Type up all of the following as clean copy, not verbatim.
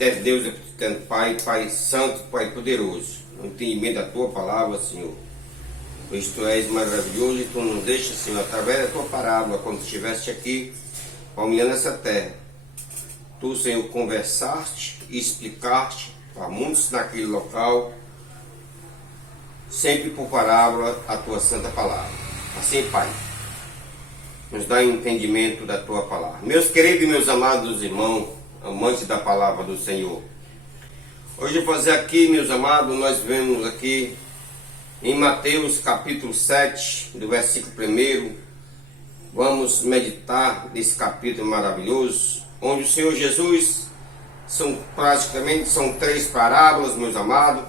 Eterno Deus, eterno Pai, Pai Santo, Pai Poderoso, no entendimento da Tua palavra, Senhor. Pois Tu és maravilhoso e Tu nos deixas, Senhor, através da Tua parábola, quando estiveste aqui, palmeando essa terra. Tu, Senhor, conversaste e explicaste para muitos naquele local, sempre por parábola, a Tua santa palavra. Assim, Pai, nos dá entendimento da Tua palavra. Meus queridos e meus amados irmãos, amantes da palavra do Senhor, hoje eu vou fazer aqui, meus amados, nós vemos aqui em Mateus capítulo 7, do versículo 1, vamos meditar nesse capítulo maravilhoso, onde o Senhor Jesus, praticamente são 3 parábolas, meus amados,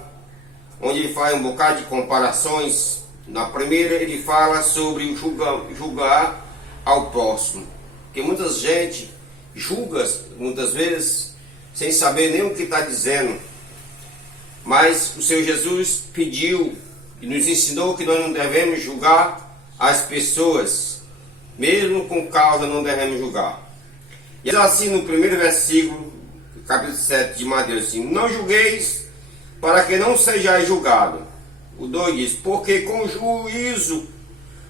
onde ele faz um bocado de comparações. Na primeira ele fala sobre julgar ao próximo, porque muita gente julga muitas vezes sem saber nem o que está dizendo, mas o Senhor Jesus pediu e nos ensinou que nós não devemos julgar as pessoas, mesmo com causa não devemos julgar. E assim no primeiro versículo, capítulo 7 de Mateus, assim: não julgueis para que não sejais julgado. O 2 diz: porque com o juízo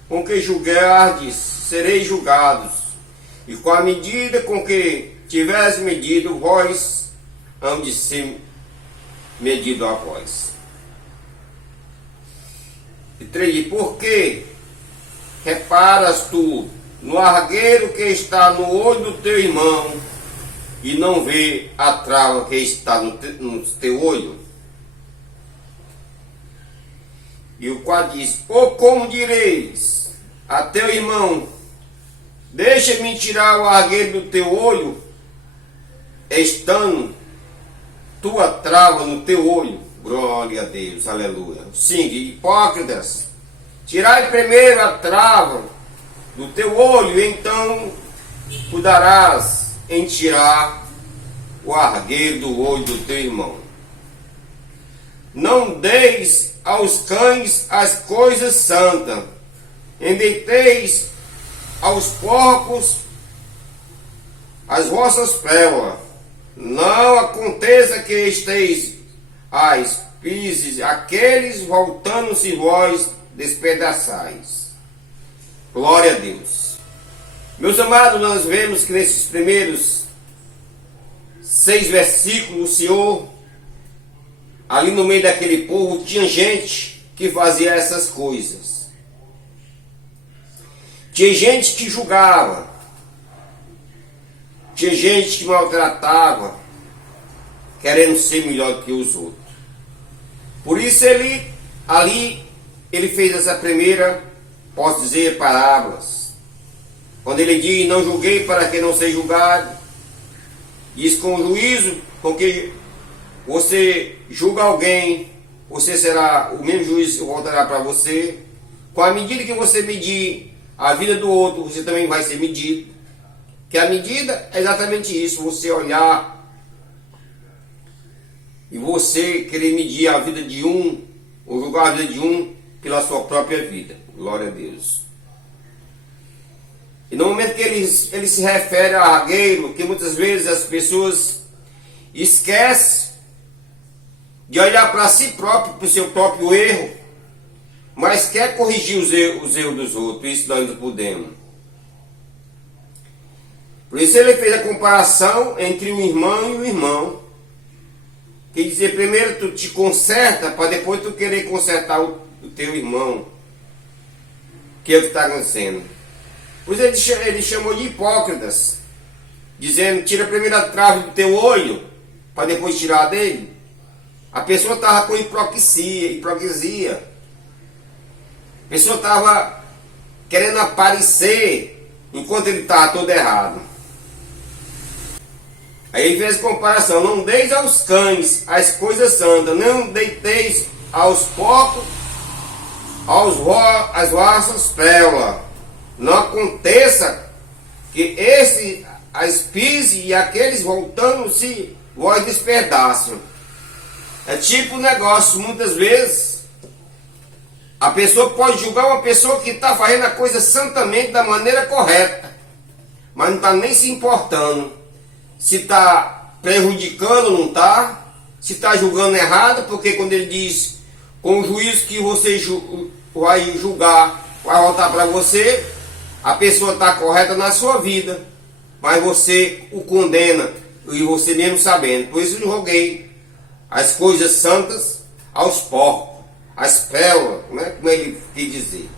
com que julgardes, sereis julgados, e com a medida com que tiveres medido, vós hão de ser medido a vós. E 3 diz: porque reparas tu no argueiro que está no olho do teu irmão, e não vê a trava que está no teu olho? E o 4 diz: ou como direis a teu irmão, deixa-me tirar o argueiro do teu olho, estando tua trava no teu olho? Glória a Deus, aleluia. 5, hipócritas, tirai primeiro a trava do teu olho, e então cuidarás em tirar o argueiro do olho do teu irmão. Não deis aos cães as coisas santas, endeiteis aos porcos as vossas pérolas. Não aconteça que esteis às pises aqueles, voltando-se vós despedaçais. Glória a Deus. Meus amados, nós vemos que nesses primeiros 6 versículos, o Senhor, ali no meio daquele povo, tinha gente que fazia essas coisas. Tinha gente que julgava. Tinha gente que maltratava, querendo ser melhor que os outros. Por isso ele fez essa primeira, posso dizer, parábolas. Quando ele diz: não julguei para que não seja julgado. Diz: com o juízo com que você julga alguém, você será, o mesmo juízo voltará para você. Com a medida que você medir a vida do outro, você também vai ser medido. Que a medida é exatamente isso: você olhar e você querer medir a vida de um, ou julgar a vida de um pela sua própria vida. Glória a Deus. E no momento que ele se refere a argueiro, que muitas vezes as pessoas esquecem de olhar para si próprio, para o seu próprio erro, mas quer corrigir os erros dos outros. Isso nós não podemos. Por isso ele fez a comparação entre o irmão e o irmão. Quer dizer, primeiro tu te conserta, para depois tu querer consertar o teu irmão. Que é o que está acontecendo. Pois ele chamou de hipócritas, dizendo: tira primeiro a trave do teu olho, para depois tirar dele. A pessoa estava com hipocrisia. A pessoa estava querendo aparecer, enquanto ele estava todo errado. Aí ele fez a comparação: não deis aos cães as coisas santas, não deiteis aos porcos as vossas pérolas. Não aconteça que esse as pise e aqueles voltando-se vós despedaçam. É tipo um negócio, muitas vezes a pessoa pode julgar uma pessoa que está fazendo a coisa santamente, da maneira correta, mas não está nem se importando se está prejudicando ou não está? Se está julgando errado, porque quando ele diz com o juízo que você vai julgar, vai voltar para você, a pessoa está correta na sua vida, mas você o condena, e você mesmo sabendo. Por isso eu joguei as coisas santas aos porcos, as pérolas, né? Como ele quis dizer.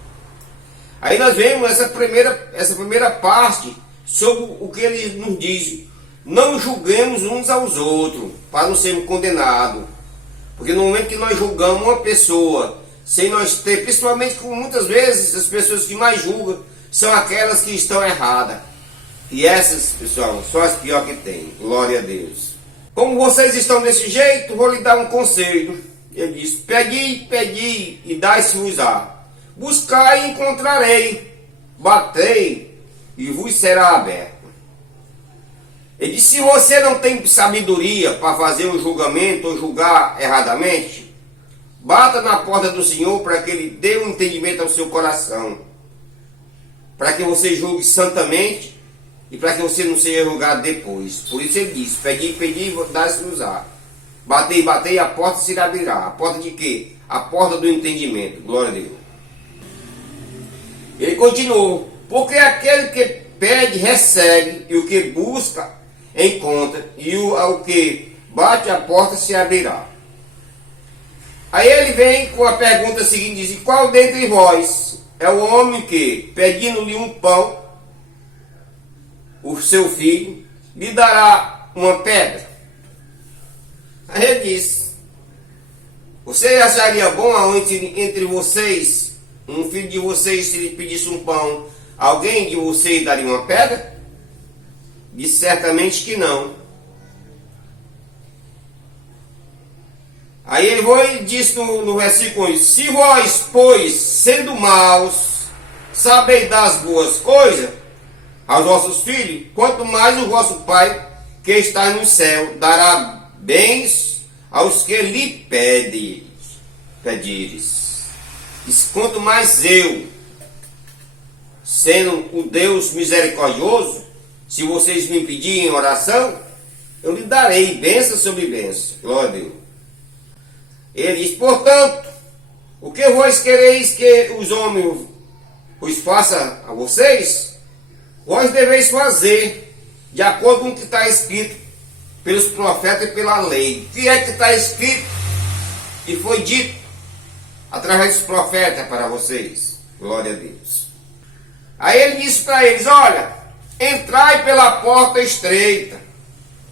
Aí nós vemos essa primeira parte sobre o que ele nos diz. Não julguemos uns aos outros, para não sermos condenados. Porque no momento que nós julgamos uma pessoa, sem nós ter, principalmente muitas vezes, as pessoas que mais julgam são aquelas que estão erradas. E essas, pessoal, são as piores que tem. Glória a Deus. Como vocês estão desse jeito, vou lhe dar um conselho. Ele diz: pedi, pedi e dai-se-vos-á. Buscai e encontrarei. Batei e vos será aberto. Ele disse: se você não tem sabedoria para fazer um julgamento ou julgar erradamente, bata na porta do Senhor para que Ele dê um entendimento ao seu coração. Para que você julgue santamente e para que você não seja julgado depois. Por isso ele diz: pedi, pedi e dai-se-vos-á. Batei, batei, a porta se abrirá. A porta de quê? A porta do entendimento. Glória a Deus. Ele continuou: porque aquele que pede, recebe, e o que busca, encontra, e ao que bate, a porta se abrirá. Aí ele vem com a pergunta seguinte: diz: e qual dentre vós é o homem que, pedindo-lhe um pão, o seu filho, lhe dará uma pedra? Aí ele diz: você acharia bom entre vocês, um filho de vocês, se lhe pedisse um pão, alguém de vocês daria uma pedra? Diz: certamente que não. Aí ele diz no versículo 1: se vós, pois, sendo maus, sabeis dar as boas coisas aos vossos filhos, quanto mais o vosso Pai que está no céu dará bens aos que lhe pedires. Diz: quanto mais eu, sendo o Deus misericordioso, se vocês me pedirem oração, eu lhe darei bênção sobre bênção. Glória a Deus. Ele diz: portanto, o que vós quereis que os homens os façam a vocês, vós deveis fazer de acordo com o que está escrito pelos profetas e pela lei. O que é que está escrito e foi dito através dos profetas para vocês? Glória a Deus. Aí ele disse para eles: olha, entrai pela porta estreita,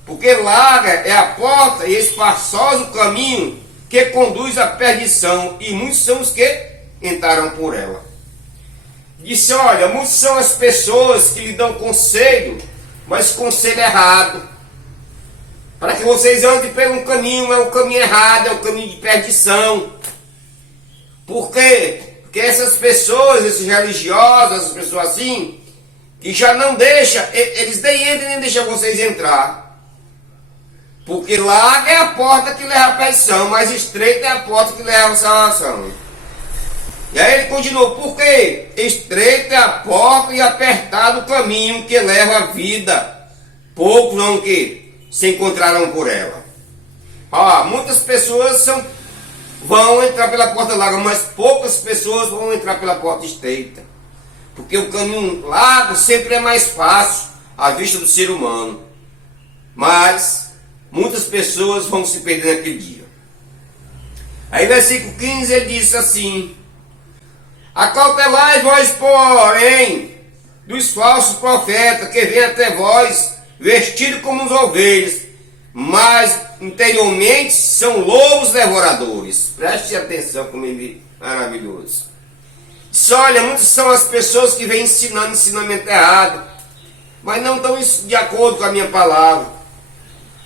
porque larga é a porta e espaçoso o caminho que conduz à perdição, e muitos são os que entraram por ela. Disse: olha, muitas são as pessoas que lhe dão conselho, mas conselho errado, para que vocês andem pelo caminho, é o caminho errado, é o caminho de perdição. Por quê? Porque essas pessoas, esses religiosos, essas pessoas assim, que já não deixam, eles nem entram nem deixam vocês entrar. Porque larga é a porta que leva à perdição, mas estreita é a porta que leva à salvação. E aí ele continuou: porque estreita é a porta e apertado o caminho que leva à vida. Poucos vão que se encontrarão por ela. Muitas pessoas vão entrar pela porta larga, mas poucas pessoas vão entrar pela porta estreita. Porque o caminho largo sempre é mais fácil à vista do ser humano. Mas muitas pessoas vão se perder naquele dia. Aí versículo 15 ele disse assim: acautelai vós, porém, dos falsos profetas que vêm até vós vestidos como os ovelhas, mas interiormente são lobos devoradores. Preste atenção como ele é maravilhoso. Diz: olha, muitas são as pessoas que vêm ensinando ensinamento errado, mas não estão de acordo com a minha palavra,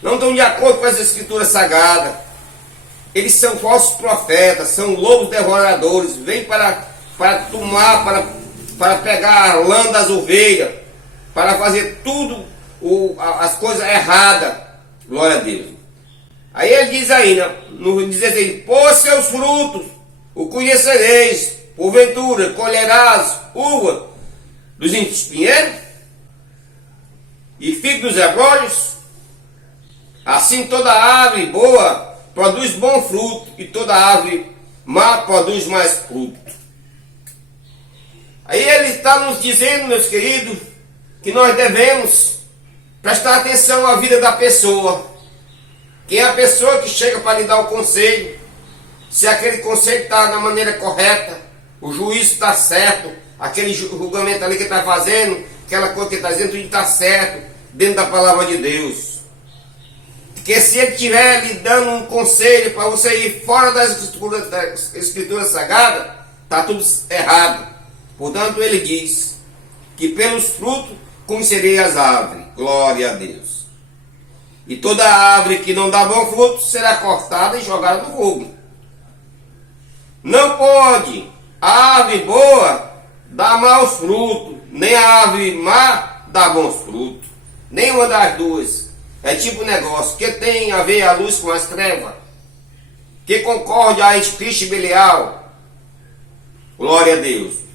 não estão de acordo com as escrituras sagradas. Eles são falsos profetas, são lobos devoradores, vêm para tomar, para pegar a lã das ovelhas, para fazer tudo as coisas erradas. Glória a Deus. Aí ele diz ainda, no 16: por seus frutos o conhecereis, porventura colherás uva dos espinheiros e figo dos abrolhos. Assim toda árvore boa produz bom fruto, e toda árvore má produz mais fruto. Aí ele está nos dizendo, meus queridos, que nós devemos prestar atenção à vida da pessoa. Quem é a pessoa que chega para lhe dar o conselho, se aquele conselho está da maneira correta, o juízo está certo, aquele julgamento ali que está fazendo, aquela coisa que está dizendo, tudo está certo, dentro da palavra de Deus. Porque se ele estiver lhe dando um conselho para você ir fora das escrituras sagradas, está tudo errado. Portanto, ele diz que pelos frutos conhecerei as árvores. Glória a Deus. E toda árvore que não dá bom fruto será cortada e jogada no fogo. Não pode a árvore boa dar maus frutos, nem a árvore má dar bons frutos. Nenhuma das duas. É tipo negócio. Que tem a ver a luz com as trevas? Que concorde a Cristo e Belial? Glória a Deus.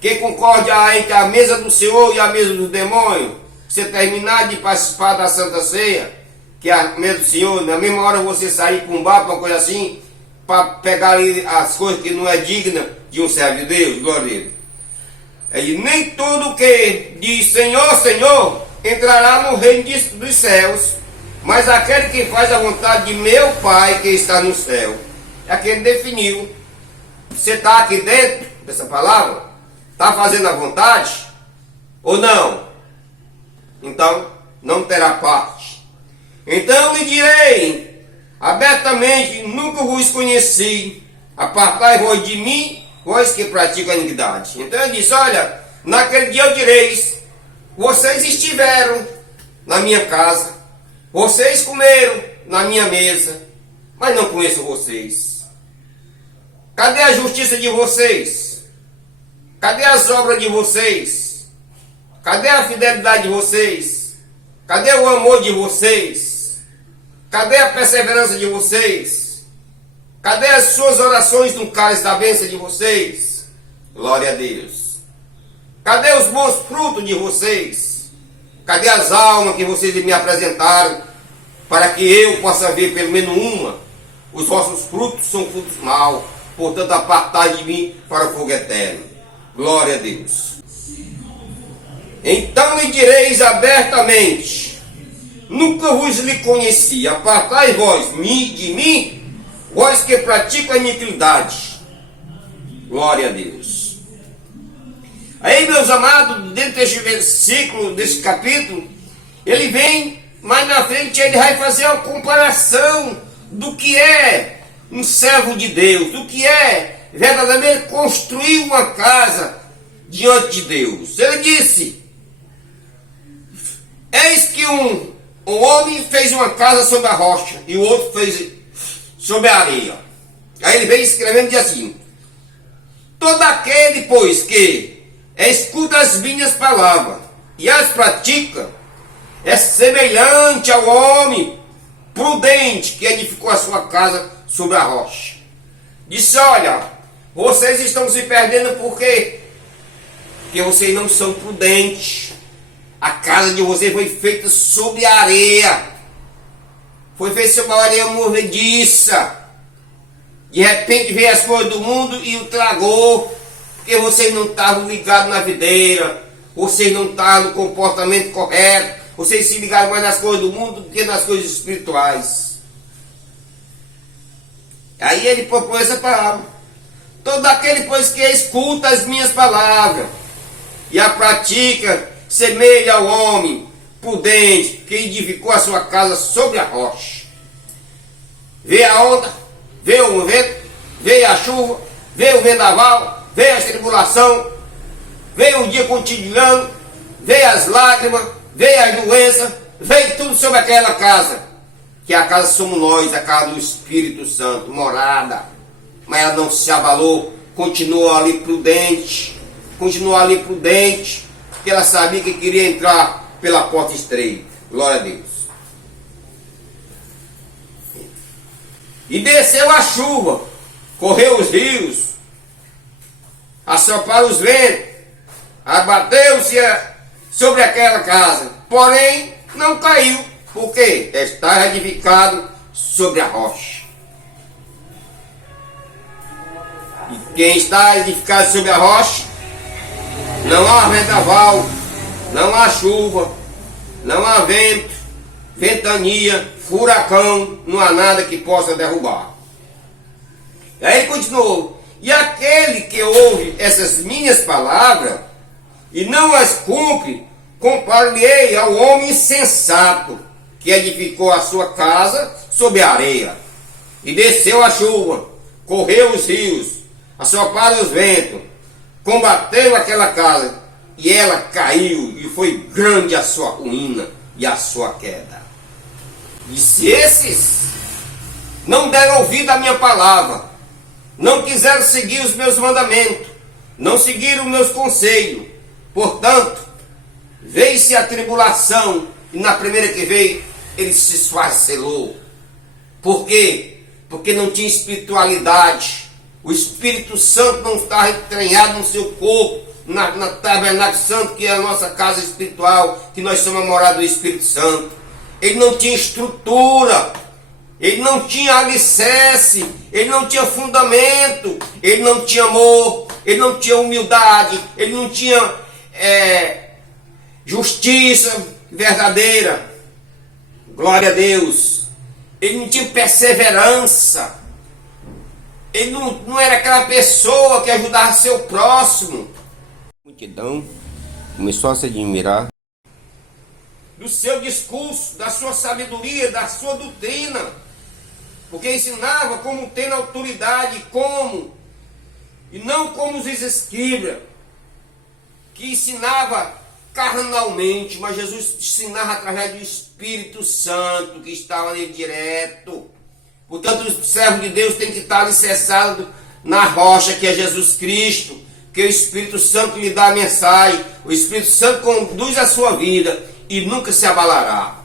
Que concorde entre a mesa do Senhor e a mesa do demônio? Você terminar de participar da Santa Ceia, que é a mesa do Senhor, na mesma hora você sair para um bar, para uma coisa assim, para pegar ali as coisas que não é digna de um servo de Deus, glória a Deus. E nem todo que diz Senhor, Senhor, entrará no reino dos céus, mas aquele que faz a vontade de meu Pai que está no céu. É aquele que definiu. Você está aqui dentro dessa palavra? Está fazendo a vontade? Ou não? Então, não terá parte. Então lhe direi abertamente, nunca vos conheci, apartai-vos de mim, vós que praticam a iniquidade. Então ele disse, olha, naquele dia eu direis, vocês estiveram na minha casa, vocês comeram na minha mesa, mas não conheço vocês. Cadê a justiça de vocês? Cadê as obras de vocês? Cadê a fidelidade de vocês? Cadê o amor de vocês? Cadê a perseverança de vocês? Cadê as suas orações no cálice da bênção de vocês? Glória a Deus. Cadê os bons frutos de vocês? Cadê as almas que vocês me apresentaram para que eu possa ver pelo menos uma? Os vossos frutos são frutos maus, portanto apartai de mim para o fogo eterno. Glória a Deus. Então lhe direis abertamente, nunca vos lhe conheci, apartai vós de mim, vós que praticam a iniquidade. Glória a Deus. Aí, meus amados, dentro deste versículo, desse capítulo, ele vem, mais na frente ele vai fazer uma comparação do que é um servo de Deus, do que é verdadeiramente construir uma casa diante de Deus. Ele disse, eis que um homem fez uma casa sobre a rocha e o outro fez sobre a areia. Aí ele vem escrevendo de assim, todo aquele, pois, que escuta as minhas palavras e as pratica, é semelhante ao homem prudente que edificou a sua casa sobre a rocha. Disse, olha, vocês estão se perdendo por quê? Porque vocês não são prudentes. A casa de vocês foi feita sobre a areia. Foi feita sobre a areia movediça. De repente veio as coisas do mundo e o tragou. Porque vocês não estavam ligados na videira. Vocês não estavam no comportamento correto. Vocês se ligaram mais nas coisas do mundo do que nas coisas espirituais. Aí ele propõe essa palavra. Todo aquele, pois, que escuta as minhas palavras e a pratica, semelha ao homem prudente que edificou a sua casa sobre a rocha. Veio a onda, veio o vento, veio a chuva, veio o vendaval, veio a tribulação, veio o dia cotidiano, veio as lágrimas, veio as doenças, veio tudo sobre aquela casa. Que a casa somos nós, a casa do Espírito Santo, morada. Mas ela não se abalou, continuou ali prudente, porque ela sabia que queria entrar pela porta estreita. Glória a Deus. E desceu a chuva, correu os rios, assopraram os ventos, abateu-se sobre aquela casa, porém não caiu, Porque está edificado sobre a rocha. E quem está edificado sobre a rocha, não há vendaval, não há chuva, não há vento, ventania, furacão, não há nada que possa derrubar. E aí ele continuou: e aquele que ouve essas minhas palavras e não as cumpre, comparo-lhe ao homem insensato que edificou a sua casa sobre a areia, e desceu a chuva, correu os rios, assopraram os ventos, combateu aquela casa, e ela caiu, e foi grande a sua ruína e a sua queda. E se esses não deram ouvido à minha palavra, não quiseram seguir os meus mandamentos, não seguiram os meus conselhos, portanto, veio-se a tribulação, e na primeira que veio, ele se esfacelou. Por quê? Porque não tinha espiritualidade. O Espírito Santo não estava entranhado no seu corpo, na tabernáculo santo, que é a nossa casa espiritual, que nós somos a morada do Espírito Santo. Ele não tinha estrutura, ele não tinha alicerce, ele não tinha fundamento, ele não tinha amor, ele não tinha humildade, ele não tinha justiça verdadeira. Glória a Deus. Ele não tinha perseverança. Ele não era aquela pessoa que ajudava seu próximo. A multidão começou a se admirar do seu discurso, da sua sabedoria, da sua doutrina, porque ensinava como tendo autoridade, e não como os escribas, que ensinava carnalmente, mas Jesus ensinava através do Espírito Santo que estava nele direto. Portanto, o servo de Deus tem que estar alicerçado na rocha que é Jesus Cristo, que o Espírito Santo lhe dá a mensagem, o Espírito Santo conduz a sua vida e nunca se abalará.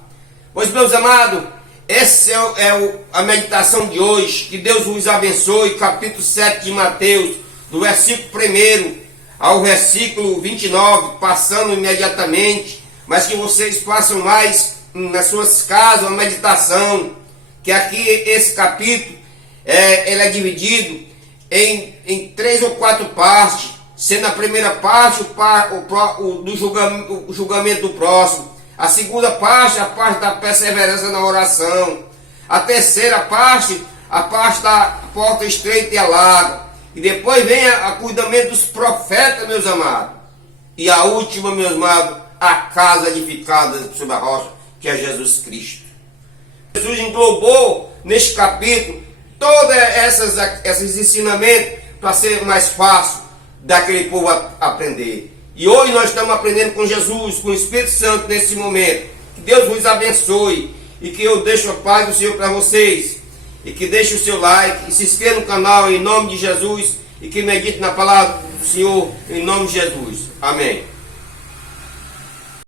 Pois, meus amados, essa é a meditação de hoje. Que Deus vos abençoe. Capítulo 7 de Mateus, do versículo 1 ao versículo 29, passando imediatamente, mas que vocês façam mais nas suas casas uma meditação, que aqui esse capítulo ele é dividido em 3 ou 4 partes, sendo a primeira parte o julgamento do próximo, a segunda parte a parte da perseverança na oração, a terceira parte a parte da porta estreita e a larga, e depois vem o cuidamento dos profetas, meus amados, e a última, meus amados, a casa edificada sobre a rocha, que é Jesus Cristo. Jesus englobou neste capítulo todos esses ensinamentos para ser mais fácil daquele povo aprender. E hoje nós estamos aprendendo com Jesus, com o Espírito Santo nesse momento. Que Deus vos abençoe e que eu deixo a paz do Senhor para vocês. E que deixe o seu like e se inscreva no canal em nome de Jesus e que medite na palavra do Senhor em nome de Jesus. Amém.